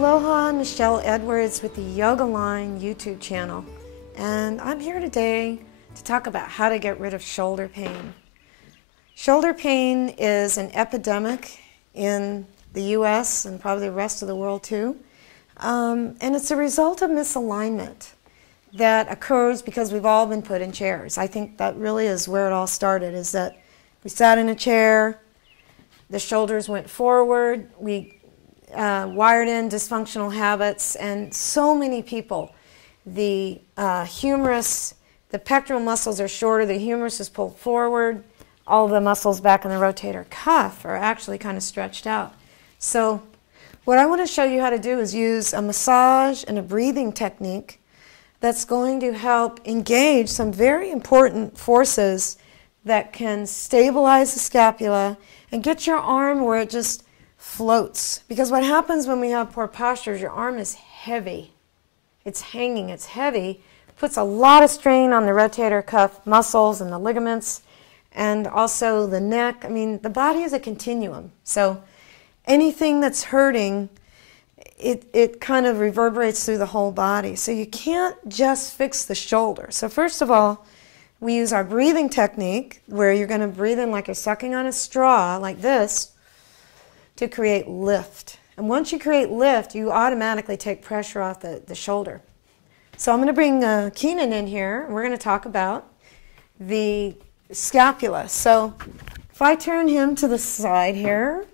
Aloha, I'm Michelle Edwards with the YogAlign YouTube channel, and I'm here today to talk about how to get rid of shoulder pain. Shoulder pain is an epidemic in the US and probably the rest of the world too, and it's a result of misalignment that occurs because we've all been put in chairs. I think that really is where it all started, is that we sat in a chair, the shoulders went forward, we wired in dysfunctional habits, and so many people, the humerus, the pectoral muscles are shorter, the humerus is pulled forward, all the muscles back in the rotator cuff are actually kind of stretched out. So what I want to show you how to do is use a massage and a breathing technique that's going to help engage some very important forces that can stabilize the scapula and get your arm where it just floats. Because what happens when we have poor posture is your arm is heavy. It's hanging, it's heavy, puts a lot of strain on the rotator cuff muscles and the ligaments and also the neck. I mean, the body is a continuum. So anything that's hurting, it kind of reverberates through the whole body. So you can't just fix the shoulder. So first of all, we use our breathing technique where you're going to breathe in like you're sucking on a straw like this, to create lift. And once you create lift, you automatically take pressure off the shoulder. So I'm going to bring Keenan in here. We're going to talk about the scapula. So if I turn him to the side here,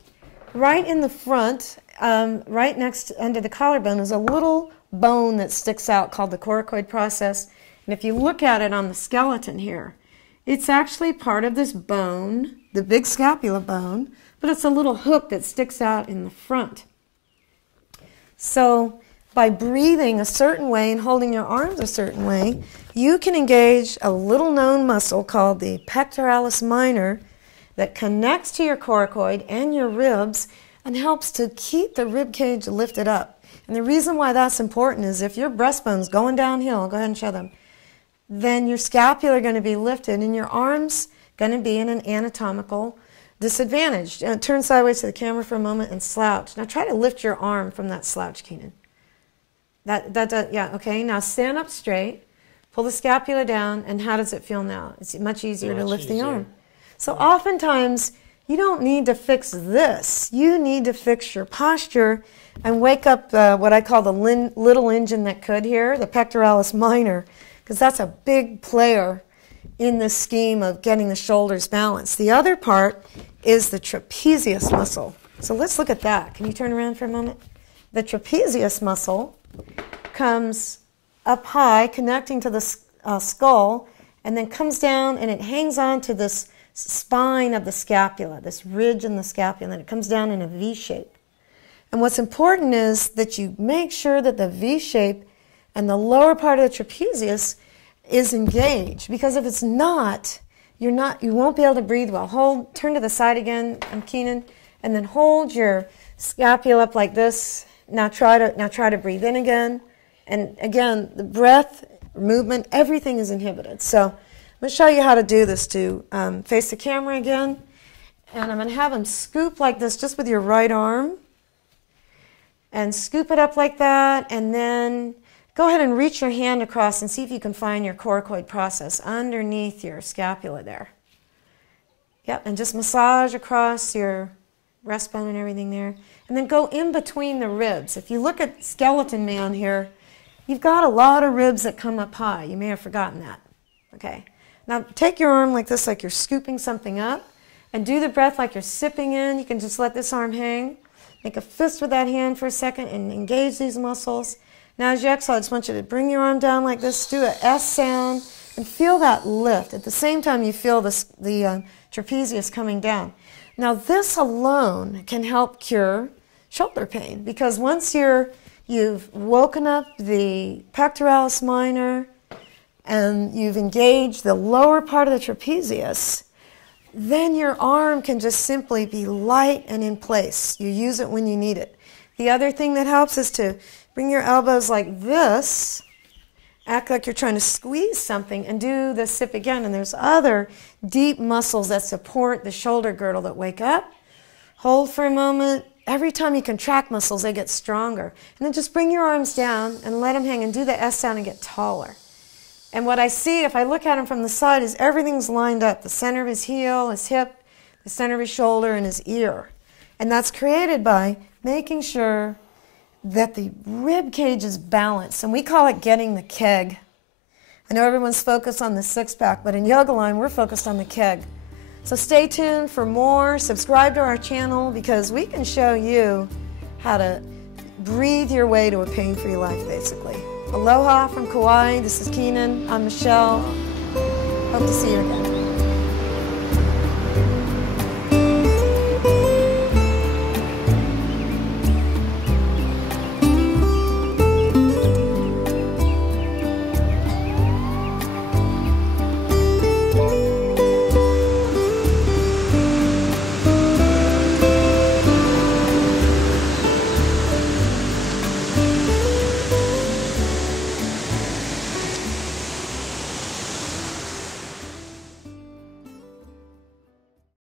right in the front, right next under the collarbone is a little bone that sticks out called the coracoid process. And if you look at it on the skeleton here, it's actually part of this bone, the big scapula bone, but it's a little hook that sticks out in the front. So by breathing a certain way and holding your arms a certain way, you can engage a little known muscle called the pectoralis minor that connects to your coracoid and your ribs and helps to keep the rib cage lifted up. And the reason why that's important is if your breastbone's going downhill, go ahead and show them, then your scapula are going to be lifted and your arms going to be in an anatomical disadvantage. Turn sideways to the camera for a moment and slouch. Now try to lift your arm from that slouch, Keenan. Yeah, okay. Now stand up straight, pull the scapula down, and how does it feel now? It's much easier to lift the arm. So oftentimes, you don't need to fix this. You need to fix your posture and wake up what I call the little engine that could here, the pectoralis minor, because that's a big player in the scheme of getting the shoulders balanced. The other part is the trapezius muscle. So let's look at that. Can you turn around for a moment? The trapezius muscle comes up high, connecting to the skull, and then comes down and it hangs on to this spine of the scapula, this ridge in the scapula, and it comes down in a V shape. And what's important is that you make sure that the V shape and the lower part of the trapezius is engaged, because if it's not, you won't be able to breathe well. Turn to the side again, Keenan, and then hold your scapula up like this. Now try to breathe in again, and again the breath, movement, everything is inhibited. So I'm going to show you how to do this. To face the camera again, and I'm going to have him scoop like this just with your right arm, and scoop it up like that, and then go ahead and reach your hand across and see if you can find your coracoid process underneath your scapula there. Yep, and just massage across your breastbone and everything there. And then go in between the ribs. If you look at skeleton man here, you've got a lot of ribs that come up high. You may have forgotten that. Okay. Now take your arm like this, like you're scooping something up, and do the breath like you're sipping in. You can just let this arm hang. Make a fist with that hand for a second and engage these muscles. Now as you exhale, I just want you to bring your arm down like this, do an S sound, and feel that lift. At the same time, you feel the trapezius coming down. Now this alone can help cure shoulder pain, because once you've woken up the pectoralis minor and you've engaged the lower part of the trapezius, then your arm can just simply be light and in place. You use it when you need it. The other thing that helps is to bring your elbows like this, act like you're trying to squeeze something, and do the sip again. And there's other deep muscles that support the shoulder girdle that wake up. Hold for a moment, every time you contract muscles, they get stronger. And then just bring your arms down and let them hang and do the S sound and get taller. And what I see, if I look at him from the side, is everything's lined up. The center of his heel, his hip, the center of his shoulder, and his ear. And that's created by making sure that the rib cage is balanced. And we call it getting the keg. I know everyone's focused on the six-pack, but in YogAlign, we're focused on the keg. So stay tuned for more. Subscribe to our channel because we can show you how to breathe your way to a pain-free life, basically. Aloha from Kauai. This is Keenan. I'm Michelle. Hope to see you again.